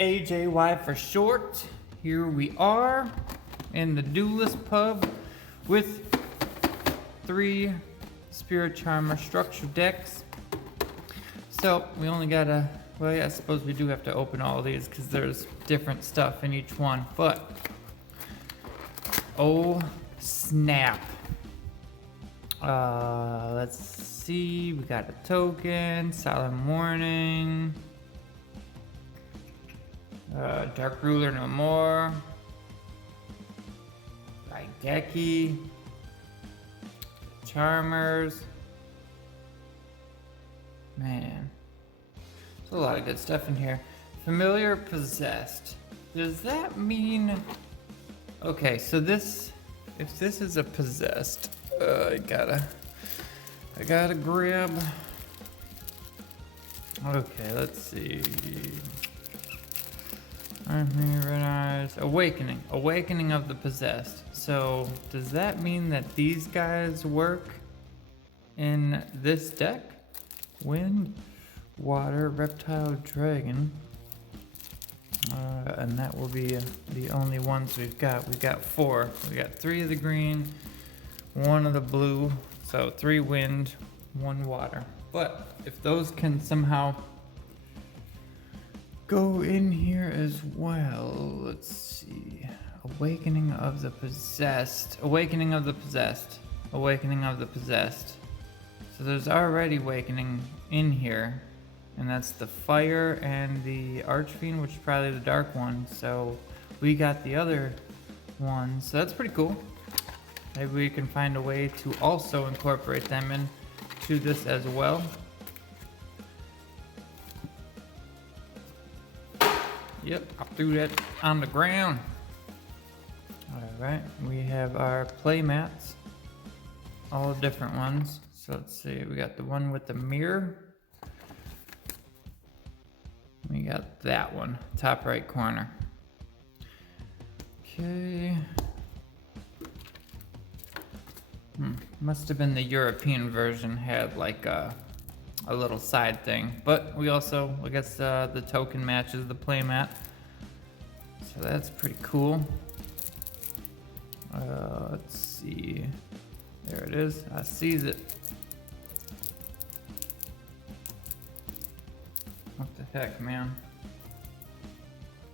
AJY for short. Here we are in the Duelist pub with 3 Spirit Charmer structure decks. So we only gotta, well, yeah, I suppose we do have to open all of these because there's different stuff in each one, but oh snap. Let's see, we got a token, Solemn Warning, Dark Ruler no more, Raigeki, Charmers. Man, there's a lot of good stuff in here. Familiar Possessed. Does that mean, okay, so this, if this is a possessed, I gotta grab. Okay, let's see. Red Eyes. Awakening of the Possessed. So does that mean that these guys work in this deck? Wind, Water, Reptile, Dragon. And that will be the only ones we've got. We've got 4. We got 3 of the green, 1 of the blue, so 3 wind, 1 water. But if those can somehow go in here as well, let's see. Awakening of the Possessed. Awakening of the Possessed. Awakening of the Possessed. So there's already Awakening in here, and that's the Fire and the Archfiend, which is probably the dark one. So we got the other one, so that's pretty cool. Maybe we can find a way to also incorporate them into this as well. Yep, I threw that on the ground. Alright, we have our play mats, all different ones. So let's see, we got the one with the mirror. We got that one, top right corner. Okay. Must have been the European version, had like a little side thing. But we also, I guess the token matches the play mat. So that's pretty cool. Let's see. There it is. I sees it. What the heck, man?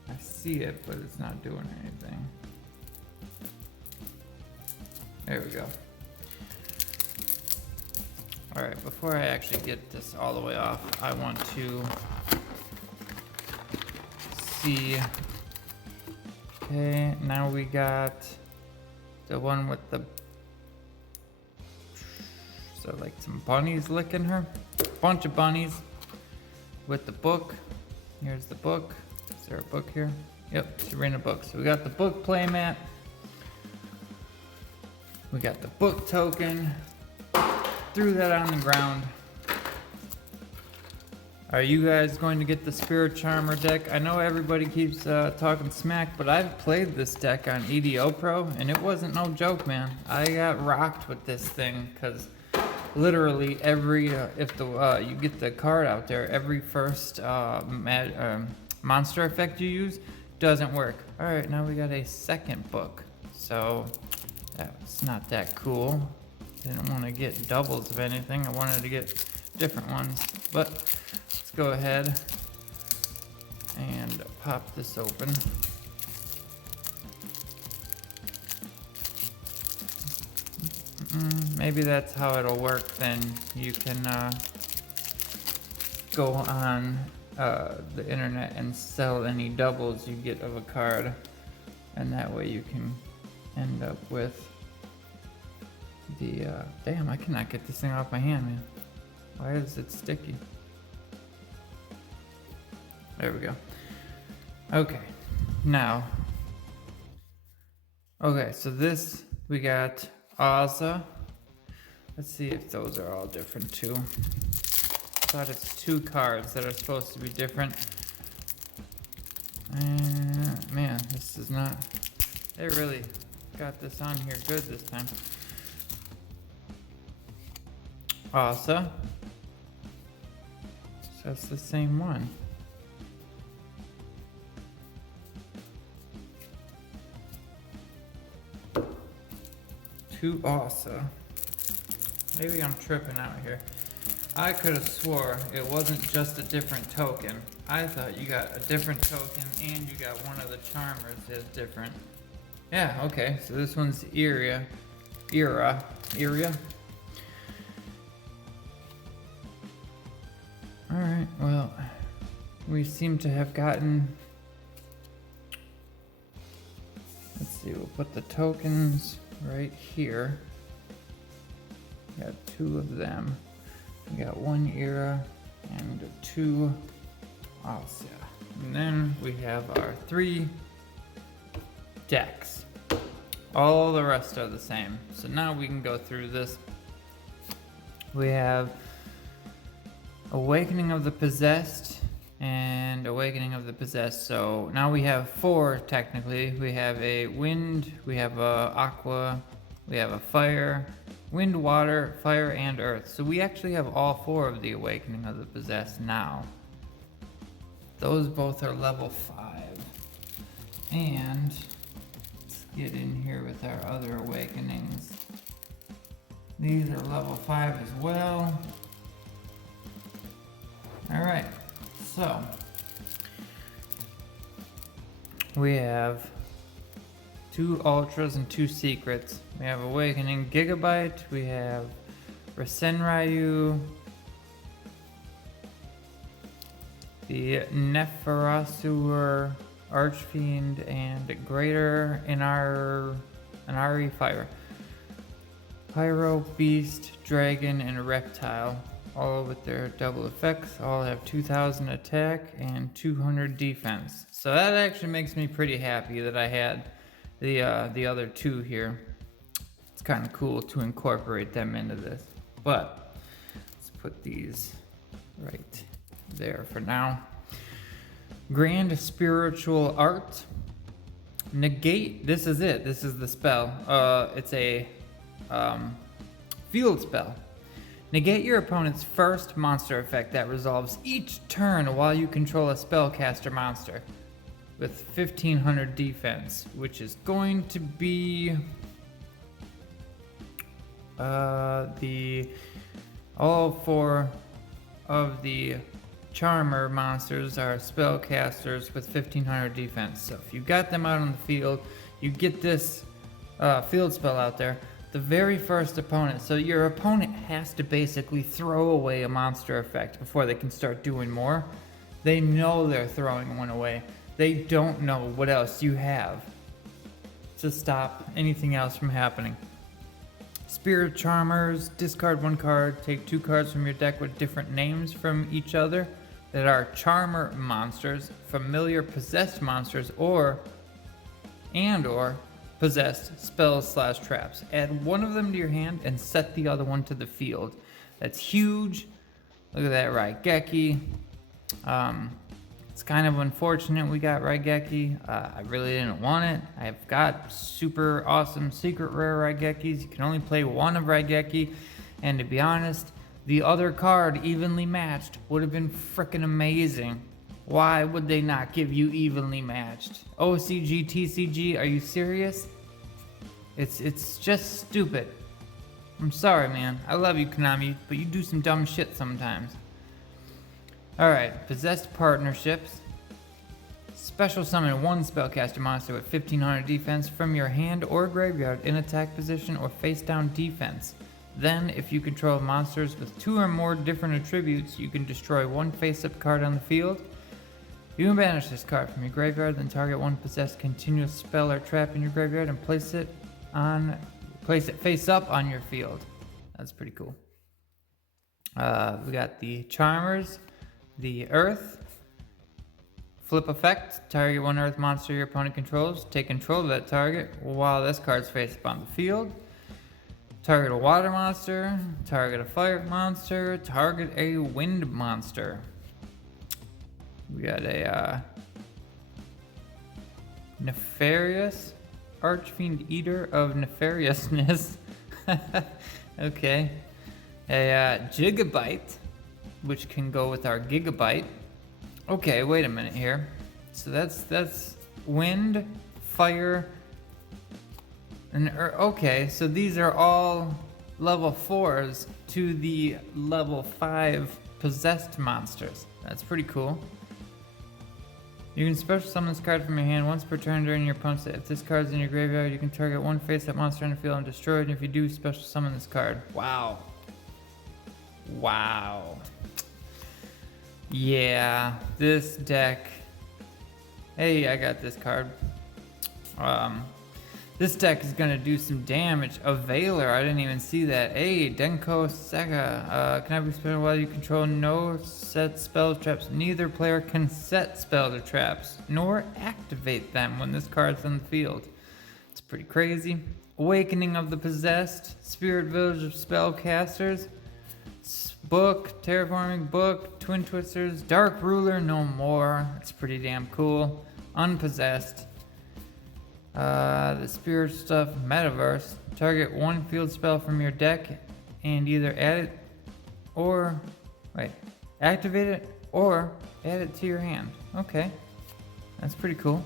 I see it, but it's not doing anything. There we go. Alright, before I actually get this all the way off, I want to see. Okay, now we got the one with the, so like some bunnies licking her. Bunch of bunnies with the book. Here's the book. Is there a book here? Yep, Serena book. So we got the book playmat. We got the book token. Threw that on the ground. Are you guys going to get the Spirit Charmer deck? I know everybody keeps talking smack, but I've played this deck on EDO Pro, and it wasn't no joke, man. I got rocked with this thing, because literally every, if the you get the card out there, every first monster effect you use doesn't work. Alright, now we got a second book. So, that's not that cool. Didn't want to get doubles of anything. I wanted to get different ones. But let's go ahead and pop this open. Maybe that's how it'll work. Then you can go on the internet and sell any doubles you get of a card, and that way you can end up with the damn, I cannot get this thing off my hand, man. Why is it sticky? There we go. Okay, now, okay, so this, we got Aza. Let's see if those are all different too. Thought it's 2 cards that are supposed to be different. And man, this is not, they really got this on here good this time. Asa. So it's the same one. Two awesome. Maybe I'm tripping out here. I could have swore it wasn't just a different token. I thought you got a different token and you got one of the charmers that's different. Yeah, okay, so this one's Era. Alright, well, we seem to have gotten... Let's see, we'll put the tokens right here. Got two of them. We got one Era and two Asya. And then we have our three decks. All the rest are the same. So now we can go through this. We have Awakening of the Possessed and Awakening of the Possessed. So now we have four technically. We have a wind, we have a aqua, we have a fire, wind, water, fire, and earth. So we actually have all four of the Awakening of the Possessed now. Those both are level 5. And let's get in here with our other awakenings. These are level 5 as well. Alright, so we have 2 ultras and 2 secrets. We have Awakening Gigabyte, we have Rasenryu, the Neferasur Archfiend, and Greater Inari Fire. Pyro, Beast, Dragon, and Reptile, all with their double effects, all have 2000 attack and 200 defense. So that actually makes me pretty happy that I had the other 2 here. It's kind of cool to incorporate them into this. But let's put these right there for now. Grand Spiritual Art. Negate, this is it, this is the spell. It's a field spell. Negate your opponent's first monster effect that resolves each turn while you control a spellcaster monster with 1500 defense, which is going to be all 4 of the charmer monsters are spellcasters with 1500 defense. So if you got them out on the field, you get this field spell out there. The very first opponent, so your opponent has to basically throw away a monster effect before they can start doing more. They know they're throwing one away. They don't know what else you have to stop anything else from happening. Spirit Charmers, discard 1 card, take 2 cards from your deck with different names from each other that are charmer monsters, familiar possessed monsters, or possessed spells/traps. Add one of them to your hand and set the other one to the field. That's huge. Look at that Raigeki. It's kind of unfortunate we got Raigeki. I really didn't want it. I've got super awesome secret rare Raigekis. You can only play one of Raigeki, and to be honest, the other card evenly matched would have been freaking amazing. Why would they not give you evenly matched? OCG, TCG, are you serious? It's just stupid. I'm sorry, man. I love you, Konami, but you do some dumb shit sometimes. Alright, Possessed Partnerships. Special summon 1 spellcaster monster with 1500 defense from your hand or graveyard in attack position or face down defense. Then, if you control monsters with 2 or more different attributes, you can destroy 1 face-up card on the field. You can banish this card from your graveyard, then target 1 possessed continuous spell or trap in your graveyard and place it face up on your field. That's pretty cool. We got the Charmers, the Earth. Flip effect, target 1 Earth monster your opponent controls. Take control of that target while this card's face up on the field. Target a water monster, target a fire monster, target a wind monster. We got a Nefarious Archfiend, Eater of Nefariousness. Okay. A Gigabyte, which can go with our Gigabyte. Okay, wait a minute here. So that's wind, fire, Okay, so these are all level 4s to the level 5 possessed monsters. That's pretty cool. You can special summon this card from your hand once per turn during your opponent's set. If this card is in your graveyard, you can target one face-up monster on the field and destroy it. And if you do, special summon this card. Wow. Wow. Yeah, this deck. Hey, I got this card. This deck is gonna do some damage. A Veiler, I didn't even see that. Hey, Denko Sega. Can I be spelled while you control no set spell traps? Neither player can set spell or traps, nor activate them when this card's on the field. It's pretty crazy. Awakening of the Possessed, Spirit Village of Spellcasters, Book, Terraforming Book, Twin Twisters, Dark Ruler, no more. It's pretty damn cool. Unpossessed. The Spirit Stuff Metaverse. Target one field spell from your deck and either add it or, activate it or add it to your hand. Okay, that's pretty cool.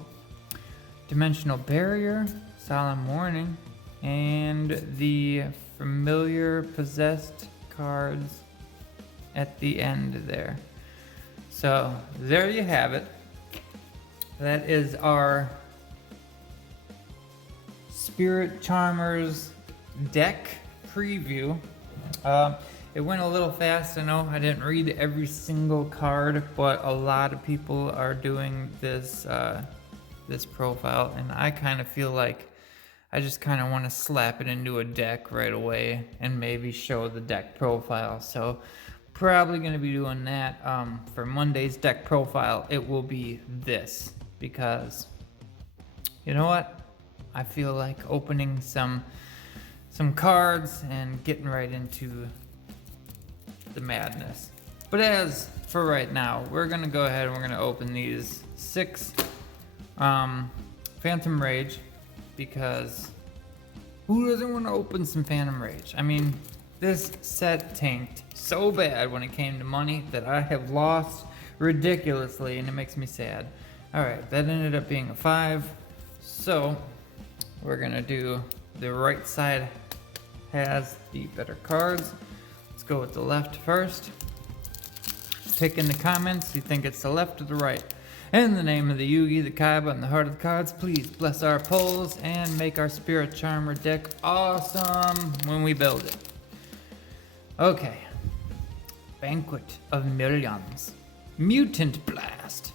Dimensional Barrier, Solemn Warning, and the familiar possessed cards at the end there. So there you have it. That is our Spirit Charmers deck preview. It went a little fast, I know. I didn't read every single card, but a lot of people are doing this this profile, and I kind of feel like I just kind of want to slap it into a deck right away and maybe show the deck profile. So probably going to be doing that for Monday's deck profile. It will be this, because you know what? I feel like opening some cards and getting right into the madness. But as for right now, we're gonna go ahead and we're gonna open these 6 Phantom Rage, because who doesn't want to open some Phantom Rage? I mean, this set tanked so bad when it came to money that I have lost ridiculously, and it makes me sad. Alright, that ended up being a 5. So we're gonna do the right side has the better cards. Let's go with the left first. Pick in the comments, you think it's the left or the right. In the name of the Yugi, the Kaiba, and the Heart of the Cards, please bless our polls and make our Spirit Charmer deck awesome when we build it. Okay. Banquet of Millions. Mutant Blast.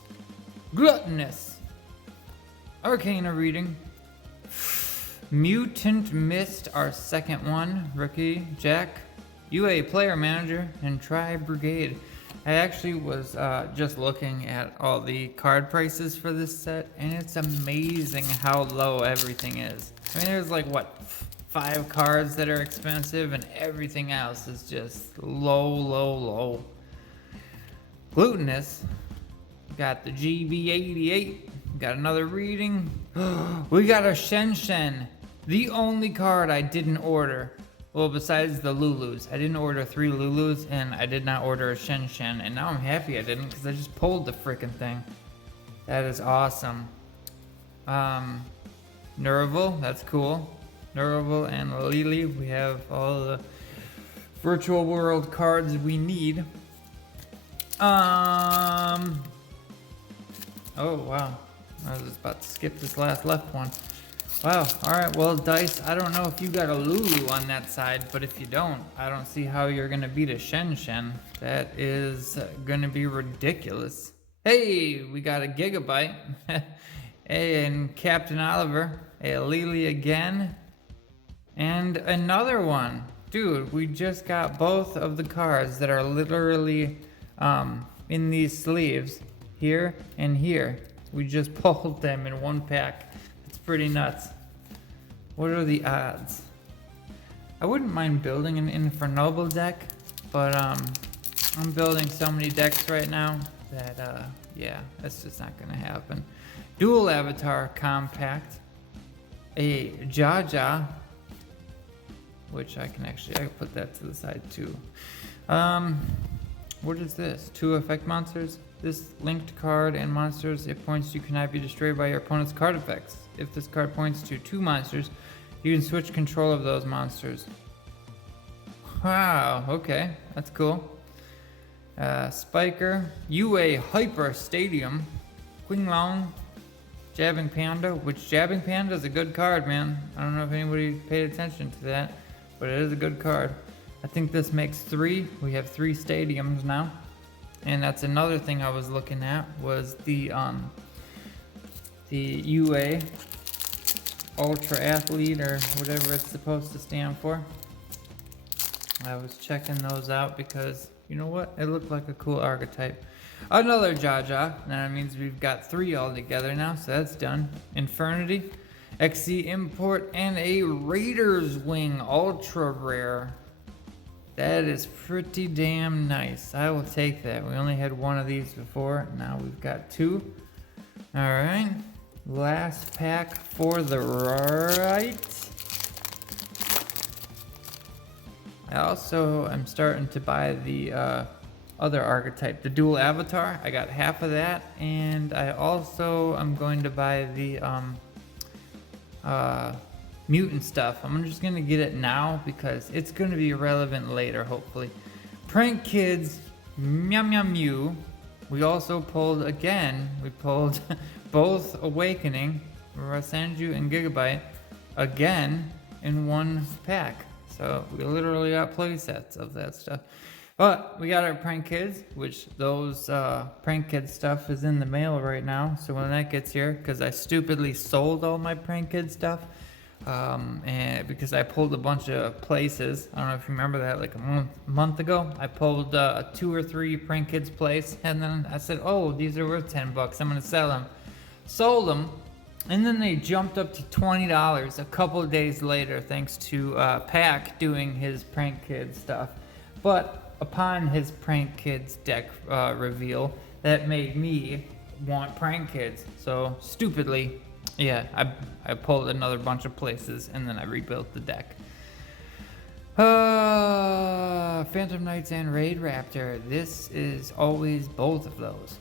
Gluttonous. Arcana reading. Mutant Mist, our second one. Rookie, Jack. UA Player Manager, and Tribe Brigade. I actually was just looking at all the card prices for this set, and it's amazing how low everything is. I mean, there's like, what, 5 cards that are expensive, and everything else is just low, low, low. Gluttonous. Got the GB88. Got another reading. We got a Shen Shen. The only card I didn't order. Well, besides the Lulus. I didn't order 3 Lulus, and I did not order a Shen Shen. And now I'm happy I didn't, because I just pulled the frickin' thing. That is awesome. Nerval, that's cool. Nerval and Lily, we have all the virtual world cards we need. Oh, wow. I was just about to skip this last left one. Wow, alright, well, Dice, I don't know if you got a Lulu on that side, but if you don't, I don't see how you're gonna beat a Shen Shen. That is gonna be ridiculous. Hey, we got a Gigabyte. Hey, and Captain Oliver. A Lily again. And another one. Dude, we just got both of the cards that are literally in these sleeves. Here and here. We just pulled them in one pack. It's pretty nuts. What are the odds? I wouldn't mind building an Infernoble deck, but I'm building so many decks right now that yeah, that's just not gonna happen. Dual Avatar Compact, a Jaja, which I can put that to the side too. What is this? 2 effect monsters. This linked card and monsters it points to cannot be destroyed by your opponent's card effects. If this card points to 2 monsters, You can switch control of those monsters. Wow, okay, that's cool. Spiker, UA Hyper Stadium, Qinglong, Jabbing Panda, which Jabbing Panda is a good card, man. I don't know if anybody paid attention to that, but it is a good card. I think this makes 3. We have 3 stadiums now. And that's another thing I was looking at was the UA Ultra Athlete or whatever it's supposed to stand for. I was checking those out because, you know what? It looked like a cool archetype. Another Jaja. That means we've got 3 all together now, so that's done. Infernity, XC Import, and a Raider's Wing Ultra Rare. That is pretty damn nice. I will take that. We only had 1 of these before. Now we've got 2. All right. Last pack for the right. I also am starting to buy the other archetype, the dual avatar. I got half of that, and I also am going to buy the mutant stuff. I'm just gonna get it now because it's gonna be relevant later, hopefully. Prank Kids, Meow Meow Mew. We also pulled again. We pulled both Awakening, Rasenju and Gigabyte, again in 1 pack. So we literally got play sets of that stuff. But we got our Prank Kids, which those Prank Kids stuff is in the mail right now. So when that gets here, because I stupidly sold all my Prank Kids stuff, and because I pulled a bunch of places. I don't know if you remember that, like a month ago. I pulled 2 or 3 Prank Kids place, and then I said, oh, these are worth $10. I'm gonna sell them. Sold them, and then they jumped up to $20 a couple of days later, thanks to Pack doing his Prank Kids stuff. But upon his Prank Kids deck reveal, that made me want Prank Kids. So stupidly, yeah, I pulled another bunch of places and then I rebuilt the deck. Phantom Knights and Raid Raptor. This is always both of those.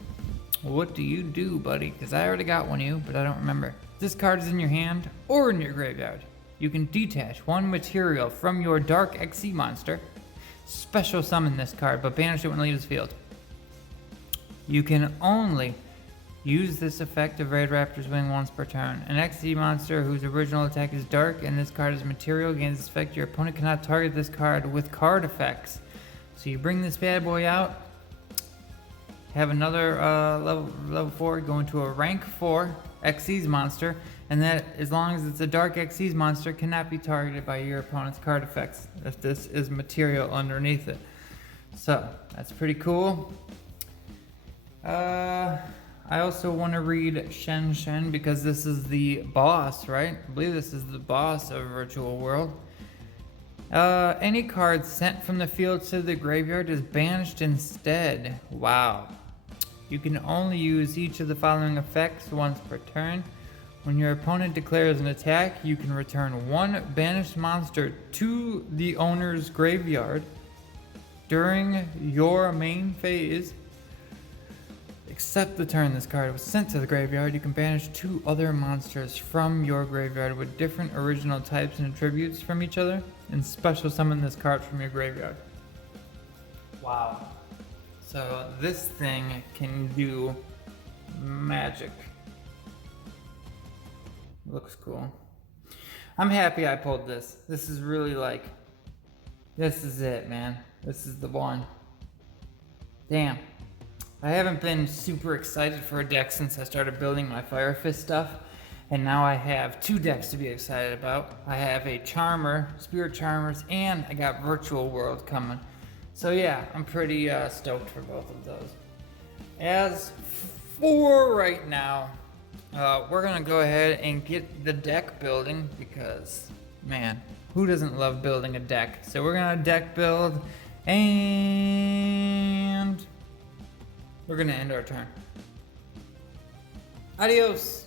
What do you do, buddy? Because I already got one of you, but I don't remember. This card is in your hand or in your graveyard. You can detach 1 material from your Dark XC monster, special summon this card, but banish it when it leaves the field. You can only use this effect of Raid Raptor's Wing once per turn. An XC monster whose original attack is dark and this card is material gains this effect. Your opponent cannot target this card with card effects. So you bring this bad boy out, have another level 4, go into a rank 4 XC's monster, and that, as long as it's a dark XC's monster, cannot be targeted by your opponent's card effects if this is material underneath it. So that's pretty cool. I also want to read Shen Shen because this is the boss, right? I believe this is the boss of Virtual World. Any card sent from the field to the graveyard is banished instead. Wow. You can only use each of the following effects once per turn. When your opponent declares an attack, you can return 1 banished monster to the owner's graveyard. During your main phase, except the turn this card was sent to the graveyard, you can banish 2 other monsters from your graveyard with different original types and attributes from each other, and special summon this card from your graveyard. Wow. So this thing can do magic. Looks cool. I'm happy I pulled this. This is really like, this is it, man. This is the one. Damn. I haven't been super excited for a deck since I started building my Fire Fist stuff, and now I have 2 decks to be excited about. I have a Charmer, Spirit Charmers, and I got Virtual World coming. So yeah, I'm pretty stoked for both of those. As for right now, we're gonna go ahead and get the deck building because, man, who doesn't love building a deck? So we're gonna deck build, and we're gonna end our turn. Adios.